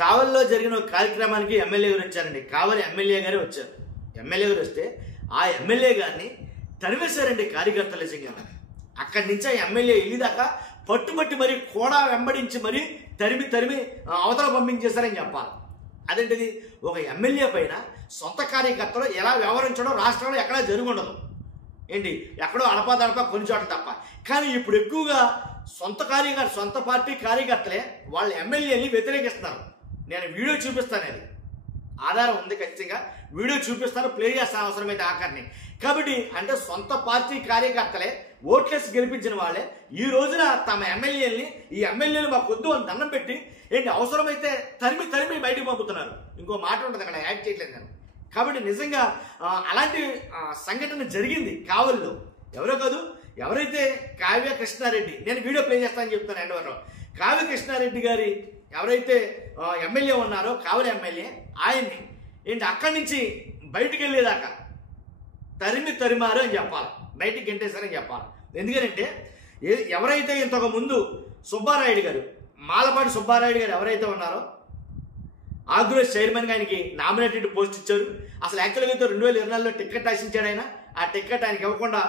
కావలిలో జరిగిన ఒక కార్యక్రమానికి ఎమ్మెల్యే గారు వచ్చారండి. కావలి ఎమ్మెల్యే గారే వచ్చారు. ఎమ్మెల్యే గారు వస్తే ఆ ఎమ్మెల్యే గారిని తరివేశారండి కార్యకర్తలు. నిజంగా అక్కడి నుంచి ఆ ఎమ్మెల్యే ఇల్లు దాకా పట్టుబట్టి మరి కూడా వెంబడించి మరి తరిమి అవతల పంపించేశారని చెప్పాలి. అదేంటిది, ఒక ఎమ్మెల్యే పైన సొంత కార్యకర్తలు ఎలా వ్యవహరించడం రాష్ట్రంలో ఎక్కడా జరుగుండదు ఏంటి, ఎక్కడో అడపా కొన్ని చోట్ల తప్ప. కానీ ఇప్పుడు ఎక్కువగా సొంత పార్టీ కార్యకర్తలే వాళ్ళ ఎమ్మెల్యేని వ్యతిరేకిస్తున్నారు. నేను వీడియో చూపిస్తాను, అది ఆధారం ఉంది, ఖచ్చితంగా వీడియో చూపిస్తాను, ప్లే చేస్తాను అవసరమైతే ఆఖరిని. కాబట్టి అంటే సొంత పార్టీ కార్యకర్తలే ఓట్లేసి గెలిపించిన వాళ్ళే ఈ రోజున తమ ఎమ్మెల్యేని ఈ ఎమ్మెల్యేలు మాకు వద్దు అని దండం పెట్టి ఏంటి అవసరమైతే తరిమి బయటకు పంపుతున్నారు. ఇంకో మాట ఉంటుంది అక్కడ, యాడ్ చేయట్లేదు నేను. కాబట్టి నిజంగా అలాంటి సంఘటన జరిగింది కావలిలో. ఎవరో కాదు, ఎవరైతే కావ్య కృష్ణారెడ్డి, నేను వీడియో ప్లే చేస్తానని చెప్తాను ఎండవరం. కావ్య కృష్ణారెడ్డి గారి ఎవరైతే ఎమ్మెల్యే ఉన్నారో కావలి ఎమ్మెల్యే, ఆయన్ని ఏంటి అక్కడి నుంచి బయటికి వెళ్ళేదాకా తరిమారు అని చెప్పాలి, బయటికి గెంటేశారని చెప్పాలి. ఎందుకంటే ఎవరైతే ఇంతకు ముందు సుబ్బారాయుడు గారు, మాలపాటి సుబ్బారాయుడు గారు ఎవరైతే ఉన్నారో ఆగ్రోస్ చైర్మన్గా ఆయనకి నామినేటెడ్ పోస్ట్ ఇచ్చారు. అసలు యాక్చువల్గా అయితే 2024లో టికెట్ ఆశించాడు ఆయన. ఆ టికెట్ ఆయనకి ఇవ్వకుండా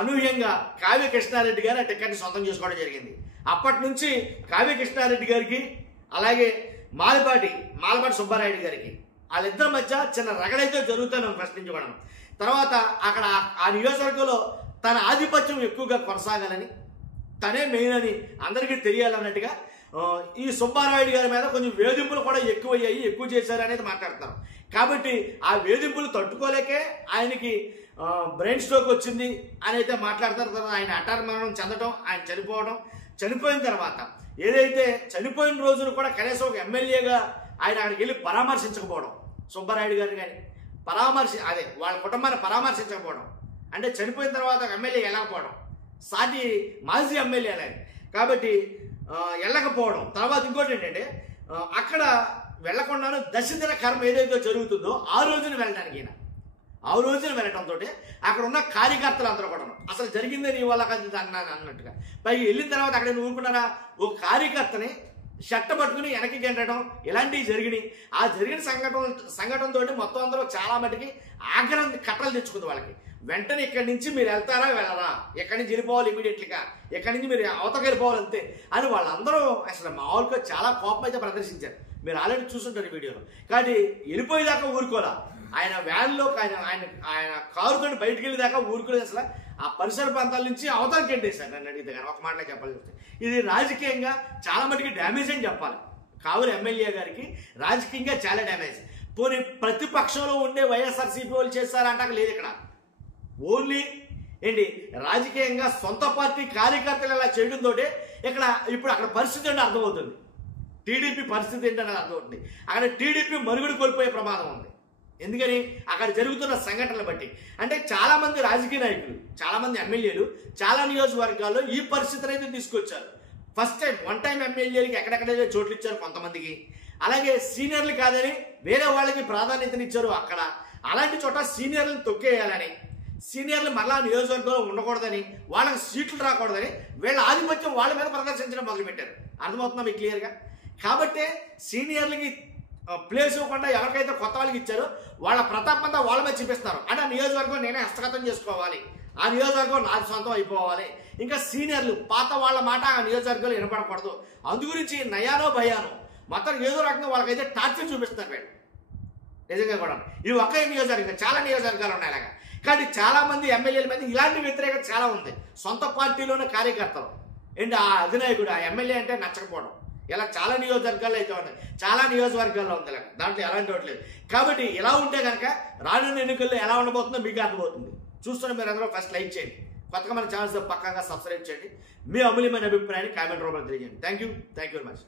అనూహ్యంగా కావ్య కృష్ణారెడ్డి గారు ఆ టికెట్ని సొంతం చేసుకోవడం జరిగింది. అప్పటి నుంచి కావ్య కృష్ణారెడ్డి గారికి అలాగే మాలపాటి సుబ్బారాయుడు గారికి వాళ్ళిద్దరి మధ్య చిన్న రగడైతే జరుగుతాను ప్రశ్నించుకోవడం. తర్వాత అక్కడ ఆ నియోజకవర్గంలో తన ఆధిపత్యం ఎక్కువగా కొనసాగాలని, తనే మెయిన్ అని అందరికీ తెలియాలన్నట్టుగా ఈ సుబ్బారాయుడు గారి మీద కొంచెం వేధింపులు కూడా ఎక్కువ చేశారు అనేది మాట్లాడుతున్నారు. కాబట్టి ఆ వేధింపులు తట్టుకోలేకే ఆయనకి బ్రెయిన్ స్ట్రోక్ వచ్చింది అని అయితే మాట్లాడతారు. తర్వాత ఆయన అటార్మరణం చెందడం, ఆయన చనిపోయిన తర్వాత ఏదైతే చనిపోయిన రోజును కూడా కనీసం ఒక ఎమ్మెల్యేగా ఆయన అక్కడికి వెళ్ళి పరామర్శించకపోవడం, సుబ్బారాయుడు గారిని కానీ వాళ్ళ కుటుంబాన్ని పరామర్శించకపోవడం, అంటే చనిపోయిన తర్వాత ఎమ్మెల్యే వెళ్ళకపోవడం, సాటి మాజీ ఎమ్మెల్యే అలాగే కాబట్టి వెళ్ళకపోవడం. తర్వాత ఇంకోటి ఏంటంటే అక్కడ వెళ్లకుండాను దశదిన కర్మ ఏదైతే జరుగుతుందో ఆ రోజున వెళ్ళటంతో అక్కడ ఉన్న కార్యకర్తలు అందరూ కూడా అసలు జరిగిందని వాళ్ళ అన్నాను అన్నట్టుగా పైకి వెళ్ళిన తర్వాత అక్కడ ఊరుకున్నారా, ఒక కార్యకర్తని షట్ట పట్టుకుని వెనక్కి గెంటడం ఇలాంటివి జరిగినాయి. ఆ జరిగిన సంఘటనతో మొత్తం అందరూ చాలా మటుకి ఆగ్రహం కట్టలు తెచ్చుకుంది వాళ్ళకి. వెంటనే ఇక్కడి నుంచి మీరు వెళ్తారా వెళ్ళరా, ఎక్కడి నుంచి వెళ్ళిపోవాలి ఇమీడియట్లీగా, ఎక్కడి నుంచి మీరు అవతకి వెళ్ళిపోవాలి అంతే అని వాళ్ళందరూ అసలు మామూలుగా చాలా కోపం అయితే ప్రదర్శించారు. మీరు ఆల్రెడీ చూసుంటారు వీడియోలో. కాబట్టి వెళ్ళిపోయేదాకా ఊరుకోరా, ఆయన వ్యాన్లో ఆయన కారుతో బయటకు వెళ్ళేదాకా ఊరుకోలేదు. అసలు ఆ పరిసర ప్రాంతాల నుంచి అవతలకి గెంటేశారు. నన్ను అడిగితే కానీ ఒక మాటలో చెప్పాలి, ఇది రాజకీయంగా చాలా మటుకి డ్యామేజ్ అని చెప్పాలి. కావలి ఎమ్మెల్యే గారికి రాజకీయంగా చాలా డ్యామేజ్. పోనీ ప్రతిపక్షంలో ఉండే వైఎస్ఆర్సీపీ వాళ్ళు చేస్తారంటాక లేదు ఇక్కడ. ఓన్లీ ఏంటి రాజకీయంగా సొంత పార్టీ కార్యకర్తలు ఇలా చేయడంతో ఇప్పుడు అక్కడ పరిస్థితి ఏంటో అర్థమవుతుంది. టీడీపీ పరిస్థితి ఏంటనేది అర్థమవుతుంది. అక్కడ టీడీపీ మనుగడ కోల్పోయే ప్రమాదం ఉంది. ఎందుకని అక్కడ జరుగుతున్న సంఘటనలు బట్టి. అంటే చాలా మంది రాజకీయ నాయకులు, చాలా మంది ఎమ్మెల్యేలు చాలా నియోజకవర్గాల్లో ఈ పరిస్థితిని అయితే తీసుకొచ్చారు. ఫస్ట్ టైం వన్ టైం ఎమ్మెల్యేలకి ఎక్కడెక్కడైతే చోట్లు ఇచ్చారు కొంతమందికి, అలాగే సీనియర్లు కాదని వేరే వాళ్ళకి ప్రాధాన్యతనిచ్చారు. అక్కడ అలాంటి చోట సీనియర్లను తొక్కేయాలని, సీనియర్లు మళ్ళా నియోజకవర్గంలో ఉండకూడదని, వాళ్ళకి సీట్లు రాకూడదని వీళ్ళ ఆధిపత్యం వాళ్ళ మీద ప్రదర్శించడం మొదలుపెట్టారు. అర్థమవుతుందా మీకు క్లియర్గా? కాబట్టే సీనియర్లకి ప్లేస్ ఇవ్వకుండా ఎవరికైతే కొత్త వాళ్ళకి ఇచ్చారో వాళ్ళ ప్రతాపం అంతా వాళ్ళ మీద చూపిస్తారు. అంటే ఆ నియోజకవర్గం నేనే హస్తగతం చేసుకోవాలి, ఆ నియోజకవర్గం నాకు సొంతం అయిపోవాలి. ఇంకా సీనియర్లు పాత వాళ్ళ మాట ఆ నియోజకవర్గంలో వినపడకూడదు. అందు గురించి నయానో భయానో మొత్తం ఏదో రకంగా వాళ్ళకైతే టార్చర్ చూపిస్తారు వీళ్ళు. నిజంగా కూడా ఇది ఒకే నియోజకవర్గం, చాలా నియోజకవర్గాలు ఉన్నాయి అలాగా. కానీ చాలా మంది ఎమ్మెల్యేల మీద ఇలాంటి వ్యతిరేకత చాలా ఉంది. సొంత పార్టీలోనే కార్యకర్తలు ఏంటి ఆ అధినాయకుడు ఆ ఎమ్మెల్యే అంటే నచ్చకపోవడం, ఇలా చాలా నియోజకవర్గాల్లో అయితే ఉన్నాయి, చాలా నియోజకవర్గాల్లో ఉంది ఇలా. దాంట్లో ఎలాంటి ఒకటి లేదు. కాబట్టి ఇలా ఉంటే కనుక రానున్న ఎన్నికల్లో ఎలా ఉండబోతుందో మీకు అర్థమవుతుంది. చూస్తున్న మీరు అందరూ ఫస్ట్ లైక్ చేయండి, కొత్తగా మన ఛానల్స్ పక్కాగా సబ్స్క్రైబ్ చేయండి, మీ అమూల్యమైన అభిప్రాయాన్ని కామెంట్ రూపంలో తెలియజేయండి. Thank you very much.